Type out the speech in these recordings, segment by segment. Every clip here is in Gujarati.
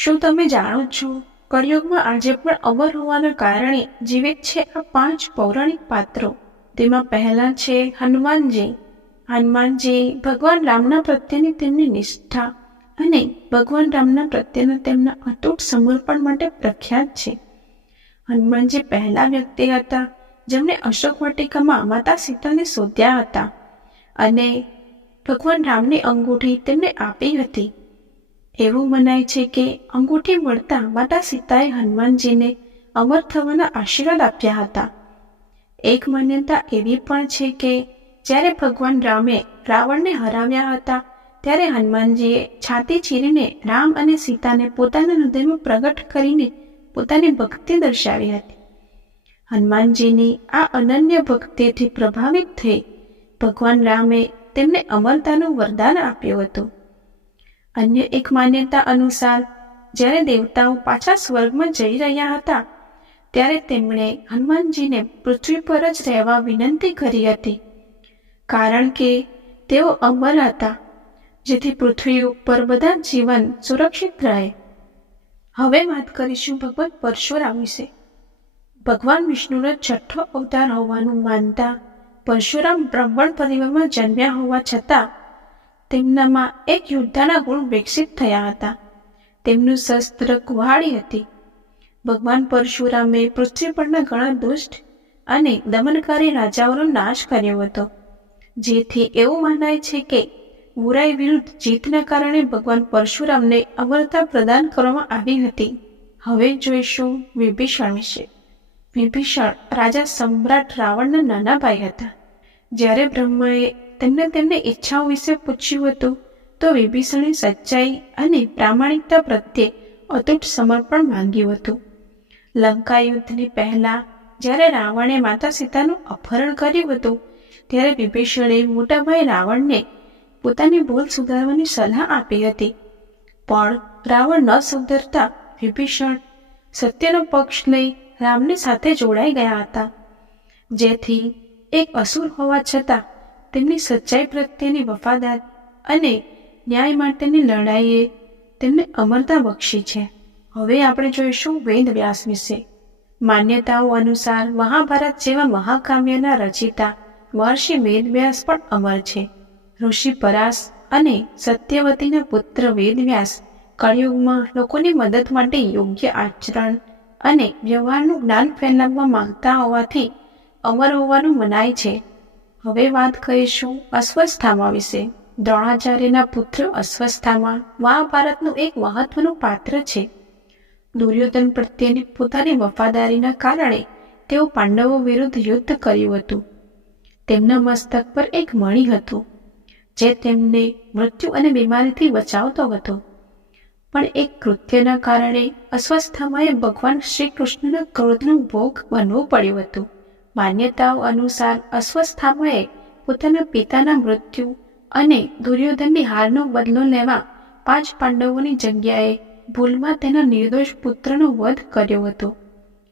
શું તમે જાણો છો, કળિયુગમાં આજે પણ અમર હોવાના કારણે જીવિત છે આ 5 પૌરાણિક પાત્રો. તેમાં પહેલા છે હનુમાનજી. હનુમાનજી ભગવાન રામના પ્રત્યેની તેમની નિષ્ઠા અને ભગવાન રામના પ્રત્યેના તેમના અતૂટ સમર્પણ માટે પ્રખ્યાત છે. હનુમાનજી પહેલા વ્યક્તિ હતા જેમણે અશોક વાટિકામાં માતા સીતાને શોધ્યા હતા અને ભગવાન રામની અંગૂઠી તેમને આપી હતી. એવું મનાય છે કે અંગૂઠી મળતા માતા સીતાએ હનુમાનજીને અમર થવાના આશીર્વાદ આપ્યા હતા. એક માન્યતા એવી પણ છે કે જ્યારે ભગવાન રામે રાવણને હરાવ્યા હતા ત્યારે હનુમાનજીએ છાતી ચીરીને રામ અને સીતાને પોતાના હૃદયમાં પ્રગટ કરીને પોતાની ભક્તિ દર્શાવી હતી. હનુમાનજીની આ અનન્ય ભક્તિથી પ્રભાવિત થઈ ભગવાન રામે તેમને અમરતાનું વરદાન આપ્યું હતું. અન્ય એક માન્યતા અનુસાર જ્યારે દેવતાઓ પાછા સ્વર્ગમાં જઈ રહ્યા હતા ત્યારે તેમણે હનુમાનજીને પૃથ્વી પર જ રહેવા વિનંતી કરી હતી, કારણ કે તેઓ અમર હતા, જેથી પૃથ્વી ઉપર બધા જીવન સુરક્ષિત રહે. હવે વાત કરીશું ભગવાન પરશુરામ વિશે. ભગવાન વિષ્ણુનો 6થો અવતાર હોવાનું માનતા પરશુરામ બ્રાહ્મણ પરિવારમાં જન્મ્યા હોવા છતાં તેમનામાં એક યોદ્ધાના ગુણ વિકસિત થયા હતા. તેમનું શસ્ત્ર કુહાડી હતી. ભગવાન પરશુરામે પૃથ્વી પરના ઘણા દુષ્ટ અને દમનકારી રાજાઓનો નાશ કર્યો હતો, જેથી એવું મનાય છે કે બુરાઈ વિરુદ્ધ જીતના કારણે ભગવાન પરશુરામને અમરતા પ્રદાન કરવામાં આવી હતી. હવે જોઈશું વિભીષણ વિશે. વિભીષણ રાજા સમ્રાટ રાવણના નાના ભાઈ હતા. જ્યારે બ્રહ્માએ તેમની ઈચ્છાઓ વિશે પૂછ્યું હતું તો વિભીષણે સચ્ચાઈ અને પ્રામાણિકતા પ્રત્યે અતૂટ સમર્પણ માંગ્યું હતું. લંકા યુદ્ધની પહેલા જ્યારે રાવણે માતા સીતાનું અપહરણ કર્યું હતું ત્યારે વિભીષણે મોટાભાઈ રાવણને પોતાની ભૂલ સુધારવાની સલાહ આપી હતી. પણ રાવણ ન સુધરતા વિભીષણ સત્યનો પક્ષ લઈ રામની સાથે જોડાઈ ગયા હતા, જેથી એક અસુર હોવા છતાં તેમની સચ્ચાઈ પ્રત્યેની વફાદારી અને ન્યાય માટેની લડાઈએ તેમને અમરતા બક્ષી છે. હવે આપણે જોઈશું વેદવ્યાસ વિશે. માન્યતાઓ અનુસાર મહાભારત જેવા મહાકાવ્યના રચિતા મહર્ષિ વેદવ્યાસ પણ અમર છે. ઋષિ પરાશ અને સત્યવતીના પુત્ર વેદવ્યાસ કળિયુગમાં લોકોની મદદ માટે યોગ્ય આચરણ અને વ્યવહારનું જ્ઞાન ફેલાવવા માંગતા હોવાથી અમર હોવાનું મનાય છે. હવે વાત કરીશું અશ્વસ્થામા વિશે. દ્રોણાચાર્યના પુત્ર અશ્વસ્થામા મહાભારતનું એક મહત્વનું પાત્ર છે. દુર્યોધન પ્રત્યેની પોતાની વફાદારીના કારણે તેઓ પાંડવો વિરુદ્ધ યુદ્ધ કર્યું હતું. તેમના મસ્તક પર એક મણિ હતું જે તેમને મૃત્યુ અને બીમારીથી બચાવતો હતો. પણ એક કૃત્યના કારણે અશ્વસ્થામાએ ભગવાન શ્રી કૃષ્ણના ક્રોધનો ભોગ બનવું પડ્યું હતું. માન્યતાઓ અનુસાર અશ્વસ્થામાએ પોતાના પિતાના મૃત્યુ અને દુર્યોધનની હારનો બદલો લેવા 5 પાંડવોની જગ્યાએ ભૂલમાં તેના નિર્દોષ પુત્રનો વધ કર્યો હતો.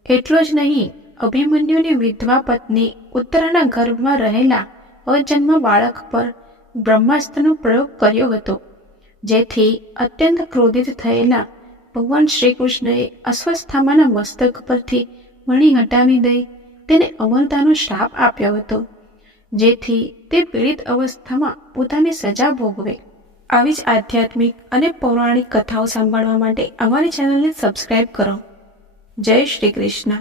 એટલો જ નહીં, અભિમન્યુની વિધવા પત્ની ઉત્તરાના ગર્ભમાં રહેલા અજન્મ બાળક પર બ્રહ્માસ્ત્રનો પ્રયોગ કર્યો હતો, જેથી અત્યંત ક્રોધિત થયેલા ભગવાન શ્રી કૃષ્ણએ અશ્વસ્થામાના મસ્તક પરથી મણિ હટાવી દઈ તેને અમરતાનો શ્રાપ આપ્યો હતો, જેથી તે પીડિત અવસ્થામાં પોતાની સજા ભોગવે. આવી જ આધ્યાત્મિક અને પૌરાણિક કથાઓ સાંભળવા માટે અમારી ચેનલને સબસ્ક્રાઇબ કરો. જય શ્રી કૃષ્ણ.